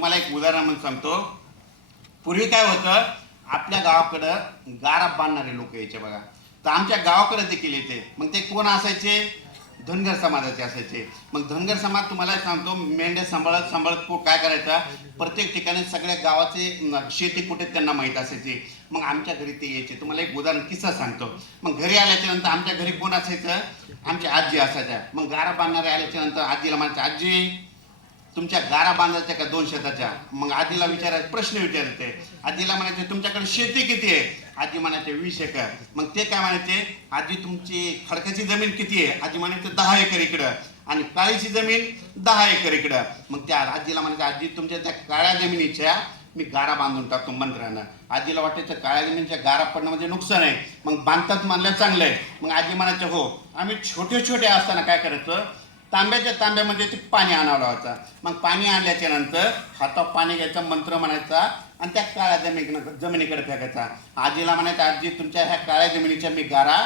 तुम्हाला एक उदाहरण म्हणून सांगतो. पूर्वी काय होतं, आपल्या गावाकडं गारा बांधणारे लोक यायचे बघा. तर आमच्या गावाकडे देखील येते. मग ते कोण असायचे? धनगर समाजाचे असायचे. मग धनगर समाज तुम्हाला सांगतो, मेंढ्या सांभाळत सांभाळत काय करायचा, प्रत्येक ठिकाणी सगळ्या गावाचे शेती कुठे त्यांना माहीत असायची. मग आमच्या घरी ते यायचे. तुम्हाला एक उदाहरण किस्सा सांगतो. मग घरी आल्याच्या नंतर आमच्या घरी कोण असायचं? आमच्या आजी असायच्या. मग गारा बांधणारे आल्याच्या नंतर आजीला म्हणायचं, आजी तुमच्या गारा बांधायच्या का 2 शेताच्या? मग आजीला प्रश्न विचारायचे. आजीला म्हणायचे तुमच्याकडे शेती किती आहे? आजी म्हणायचे 20 एकर. मग ते काय म्हणायचे, आजी तुमची खडकाची जमीन किती आहे? आजी म्हणायचे 10 एकर इकडं, आणि काळीची जमीन 10 एकर इकडं. मग त्या आजीला म्हणायचे, आजी तुमच्या त्या काळ्या जमिनीच्या मी गारा बांधून टाकतो मंत्र्यानं. आजीला वाटायचं काळ्या जमिनीच्या गारा पडणं म्हणजे नुकसान आहे. मग बांधतात म्हणलं चांगलं आहे. मग आजी म्हणायचे हो. आम्ही छोटे छोटे असताना काय करायचं, तांब्याच्या तांब्यामध्ये ते पाणी आणावं लावायचं. मग पाणी आणल्याच्या नंतर हातात पाणी घ्यायचं, मंत्र म्हणायचा, आणि त्या काळ्या जमिनीकडे फेकायचा. आजीला म्हणायचं, आजी तुमच्या ह्या काळ्या जमिनीच्या मी गारा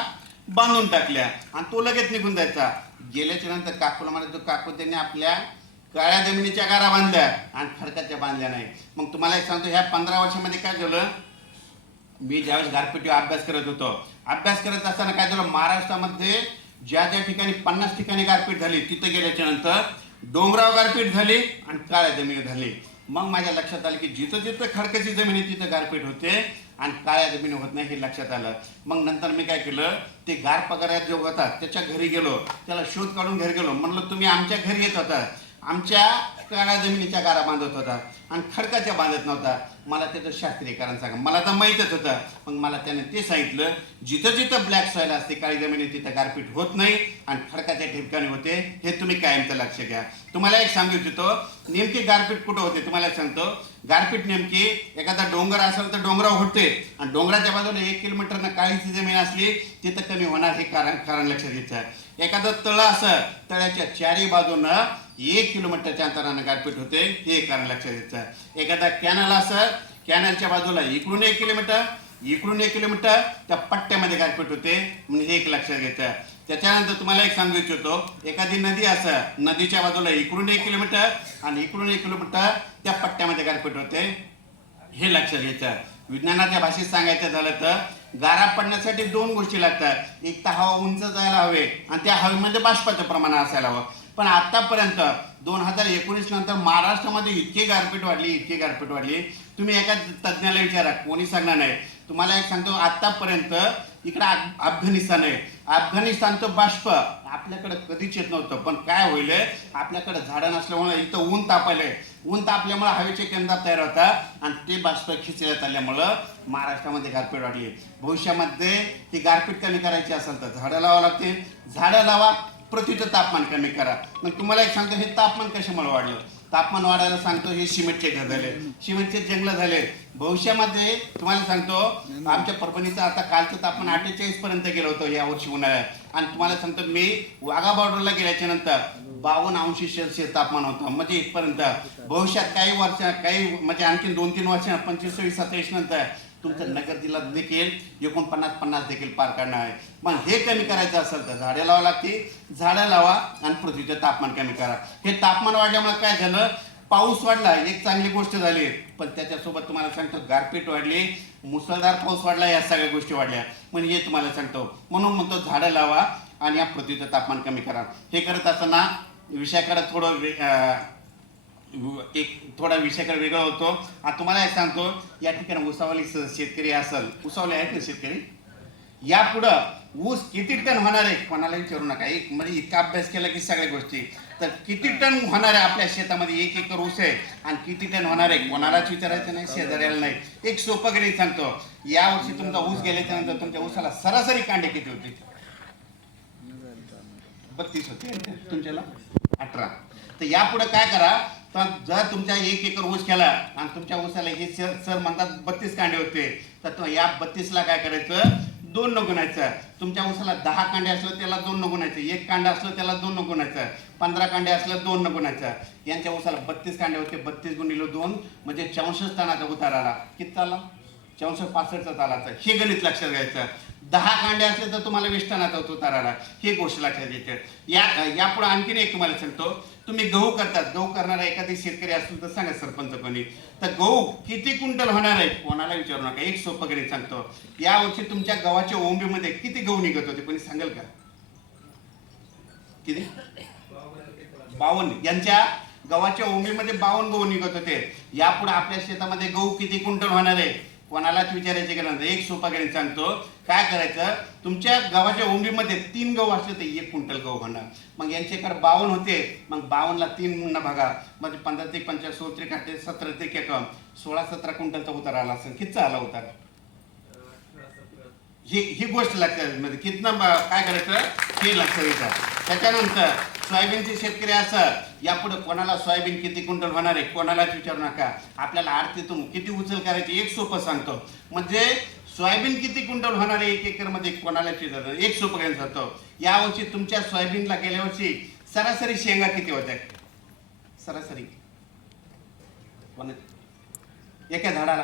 बांधून टाकल्या, आणि तो लगेच निघून जायचा. गेल्याच्या नंतर काकूला म्हणायचं, काकू त्यांनी आपल्या काळ्या जमिनीच्या गारा बांधल्या आणि खडकाच्या बांधल्या नाही. मग तुम्हाला एक सांगतो, ह्या 15 वर्षामध्ये काय झालं, मी ज्यावेळेस गारपिटीवर अभ्यास करत होतो, अभ्यास करत असताना काय झालं, महाराष्ट्रामध्ये ज्या ज्या ठिकाणी 50 ठिकाणी गारपीट झाली, तिथं गेल्याच्या नंतर डोंगरावर गारपीट झाली आणि काळ्या जमिनी झाली. मग माझ्या लक्षात आलं की जिथं जिथं खडकाची जमीन आहे तिथं गारपीट होते आणि काळ्या जमिनी होत नाही, हे लक्षात आलं. मग नंतर मी काय केलं, ते गार पगार जो होता त्याच्या घरी गेलो, त्याला शोध काढून घरी गेलो. म्हणलं तुम्ही आमच्या घरी येत होता, आमच्या काळ्या जमिनीच्या गारा बांधत होता आणि खडकाच्या बांधत नव्हता, मला त्याचं शास्त्रीय कारण सांगा. मला तर माहीतच होतं. मग मला त्याने ते सांगितलं, जिथं जिथं ब्लॅक सॉईल असते काळी जमिनी तिथं गारपीट होत नाही आणि खडकाच्या ठिकाणी होते, हे तुम्ही कायमचं लक्ष घ्या. तुम्हाला एक सांगू इच्छितो, नेमकी गारपीट कुठं होते तुम्हाला सांगतो. गारपीट नेमकी एखादा डोंगर असेल तर डोंगरावर होते, आणि डोंगराच्या बाजूला 1 किलोमीटरनं काळीची जमीन असली तिथं कमी होणार, हे कारण लक्षात घ्यायचं. एखादं तळं असं, तळ्याच्या 4ही बाजूनं 1 किलोमीटरच्या अंतरानं गारपीट होते, हे कारण लक्षात घ्यायचं. एखादा कॅनल असं, कॅनलच्या बाजूला इकडून 1 किलोमीटर, इकडून 1 किलोमीटर, त्या पट्ट्यामध्ये गारपीट होते, म्हणजे हे एक लक्षात घ्यायचं. त्याच्यानंतर तुम्हाला एक सांगू इच्छितो, एखादी नदी असं, नदीच्या बाजूला इकडून 1 किलोमीटर आणि इकडून 1 किलोमीटर, त्या पट्ट्यामध्ये गारपीट होते, हे लक्षात घ्यायचं. विज्ञानाच्या भाषेत सांगायचं झालं तर गारा पडण्यासाठी 2 गोष्टी लागतात. एक तर हवा उंच जायला हवे आणि त्या हवेमध्ये बाष्पाचं प्रमाण असायला हवं. पण आतापर्यंत 2019 नंतर महाराष्ट्रामध्ये इतकी गारपीट वाढली, तुम्ही एका तज्ज्ञाला विचारा, कोणी सांगणार नाही. तुम्हाला एक सांगतो, आतापर्यंत इकडं अफगाणिस्तान आहे, अफगाणिस्तानचं बाष्प आपल्याकडे कधीच येत नव्हतं. पण काय होईल, आपल्याकडे झाडं नसल्यामुळे इथं ऊन तापले, ऊन तापल्यामुळे हवेचे केंद्रात तयार होतात आणि ते बाष्प खिचण्यात आल्यामुळं महाराष्ट्रामध्ये गारपीट वाढली. भविष्यामध्ये ही गारपीट कमी करायची असेल तर झाडं लावावं लागते. झाडं लावा, पृथ्वीचं तापमान कमी करा. मग तुम्हाला एक सांगतो, हे तापमान कशामुळे वाढलं, तापमान वाढायला सांगतो, हे सिमेंटचे घर झाले, सिमेंटचे जंगल झाले. भविष्यामध्ये तुम्हाला सांगतो, आमच्या परभणीचं आता कालचं तापमान 48 पर्यंत गेलं होतं या वर्षी उन्हाळ्यात. आणि तुम्हाला सांगतो, मी वाघा बॉर्डरला गेल्याच्या नंतर 52°C तापमान होतं, म्हणजे इथपर्यंत. भविष्यात काही म्हणजे आणखी 2-3 वर्ष 25, 26, 27 नंतर तुमचं नगर जिल्हा देखील 49-50 देखील पार करणार आहे. पण हे कमी करायचं असेल तर झाडे लावा लागते, झाडं लावा आणि पृथ्वीचं तापमान कमी करा. हे तापमान वाढल्यामुळे काय झालं, पाऊस वाढला, एक चांगली गोष्ट झाली, पण त्याच्यासोबत तुम्हाला सांगतो गारपीट वाढली, मुसळधार पाऊस वाढला, या सगळ्या गोष्टी वाढल्या. म्हणजे हे तुम्हाला सांगतो, म्हणून म्हणतो झाडं लावा आणि या पृथ्वीचं तापमान कमी करा. हे करत असताना विषयाकडे थोडा विषयाकडे वेगळा होतो. आता तुम्हाला एक सांगतो, या ठिकाणी ऊसावाली शेतकरी असेल, ऊसावाले आहेत ना शेतकरी, यापुढं ऊस किती टन होणार आहे कोणाला विचारू नका. म्हणजे इतका अभ्यास केला की सगळ्या गोष्टी, तर किती टन होणार आहे आपल्या शेतामध्ये, 1 एकर ऊस आहे आणि किती टन होणार आहे कोणालाच विचारायचं नाही, शेजाऱ्याला नाही. एक सोपं गणित सांगतो, यावर्षी तुमचा ऊस गेल्याच्या नंतर तुमच्या ऊसाला सरासरी कांडे किती होते? 32 होते, तुमच्याला 18. तर यापुढे काय करा, तर जर तुमच्या 1 एकर ऊस केला आणि तुमच्या ऊसाला हे सर म्हणतात 32 कांडे होते, तर या 32ला काय करायचं, 2 न गुणायचं. तुमच्या ऊसाला 10 कांडे असलं त्याला 2 न गुणायचं, 1 कांडा असलं त्याला 2 न गुणायचं, 15 कांडे असलं 2 न गुणायचं. यांच्या ऊसाला 32 कांडे होते, 32 गुणिले 2 म्हणजे 64 टनाचा उतार आला. किती आला? 465 तालाचं. हे गणित लक्षात घ्यायचं. 10 कांडे असले तर तुम्हाला विष्टानाचा उताराला, ही गोष्ट लक्षात येते. यापुढे आणखीन एक तुम्हाला सांगतो. तुम्ही गहू करतात, गहू करणारा एखादी शेतकरी असेल तर सांगा सरपंच कोणी, तर गहू किती क्विंटल होणार आहे कोणाला विचारू नका. एक सोपं गणित सांगतो. या वर्षी तुमच्या गव्हाच्या ओंबीमध्ये किती गहू निघत होते कोणी सांगेल का? किती? 52. यांच्या गव्हाच्या ओंबीमध्ये 52 गहू निघत होते. यापुढे आपल्या शेतामध्ये गहू किती क्विंटल होणार आहे कोणालाच विचारायचे गरज नाही. एक सोपा गणित सांगतो. काय करायचं, तुमच्या गव्हाच्या ओंबीमध्ये 3 गहू असले तर 1 क्विंटल गहू होणार. मग यांच्याकडे 52 होते, मग 52ला 3 न भागा, म्हणजे 15 ते 50, 16 ते 18, 17 ते 21, 16-17 क्विंटलचा उतार आला असेल. किती आला उतार? ही गोष्ट लक्षात, म्हणजे कितना काय करायचं हे लक्षात येतं. त्याच्यानंतर सोयाबीनचे शेतकरी असं, यापुढे कोणाला सोयाबीन किती क्विंटल होणार आहे कोणालाच विचारू नका. आपल्याला आडतीतून किती उचल करायची एक सोपं सांगतो. म्हणजे सोयाबीन किती क्विंटल होणार आहे 1 एकरमध्ये कोणालाच विचारतो. एक सोपं काही सांगतो. यावर्षी तुमच्या सोयाबीनला गेल्या वर्षी सरासरी शेंगा किती होत्या? सरासरी एका झाडाला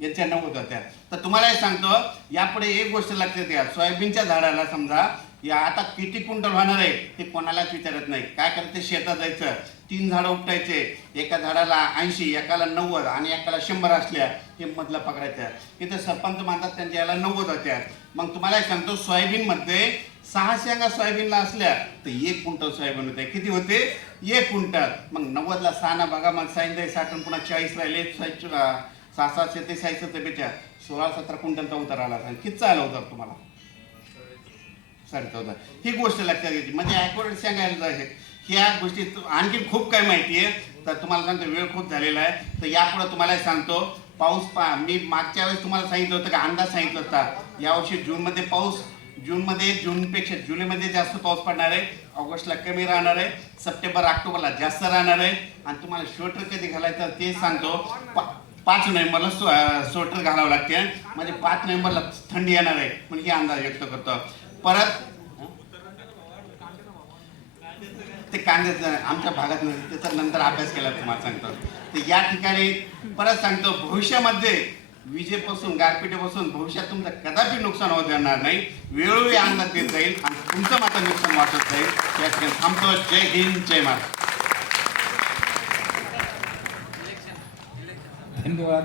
यांच्या 90 होत्या. तर तुम्हाला हे सांगतो, यापुढे एक गोष्ट लक्षात घ्या. सोयाबीनच्या झाडाला समजा या आता किती क्विंटल होणार आहे हे कोणालाच विचारत नाही. काय करायचं, शेतात जायचं, 3 झाडं उपटायचे, एका झाडाला 80, एकाला 90 आणि एकाला 100 असल्या, हे मधलं पकडायचं. इथं सरपंच म्हणतात त्यांच्या याला 90 होत्या. मग तुम्हाला सांगतो, सोयाबीनमध्ये 6 शेंगा सोयाबीनला असल्या तर 1 क्विंटल सोयाबीन होते. किती होते? 1 क्विंटल. मग 90ला 6 ना बघा, मग 60, 60 पुन्हा 40 राहिले, 6-7 ते 60 16-17 क्विंटलचा उतार आला. किती आला उतार तुम्हाला? 14.5. ही गोष्ट लक्षात घ्यायची. म्हणजे ॲक्युरेट सांगायला आहे. ह्या गोष्टी आणखी खूप काय माहिती आहे, तर तुम्हाला सांगतो वेळ खूप झालेला आहे. तर यापुढे तुम्हाला सांगतो, पाऊस मी मागच्या वेळेस तुम्हाला सांगितलं होतं का, अंदाज सांगितलं होता यावर्षी जूनमध्ये पाऊस, जूनपेक्षा जुलैमध्ये जास्त पाऊस पडणार आहे, ऑगस्टला कमी राहणार आहे, सप्टेंबर ऑक्टोबरला जास्त राहणार आहे. आणि तुम्हाला स्वेटर कधी घालायचं ते सांगतो. 5 नोव्हेंबरला स्वेटर घालावं लागते, म्हणजे 5 नोव्हेंबरला थंडी येणार आहे, म्हणजे हे अंदाज व्यक्त करतो. परत ते कांद्याचं आमच्या भागात नाही, त्याचा नंतर अभ्यास केला तुम्हाला सांगतो. तर या ठिकाणी परत सांगतो, भविष्यामध्ये विजेपासून गारपिटीपासून भविष्यात तुमचं कदापि नुकसान होऊ देणार नाही. वेळोवेळी अंदाज देत जाईल आणि तुमचं मात्र नुकसान वाटत जाईल. या ठिकाणी थांबतो. जय हिंद, जय महाराष्ट्र. धन्यवाद.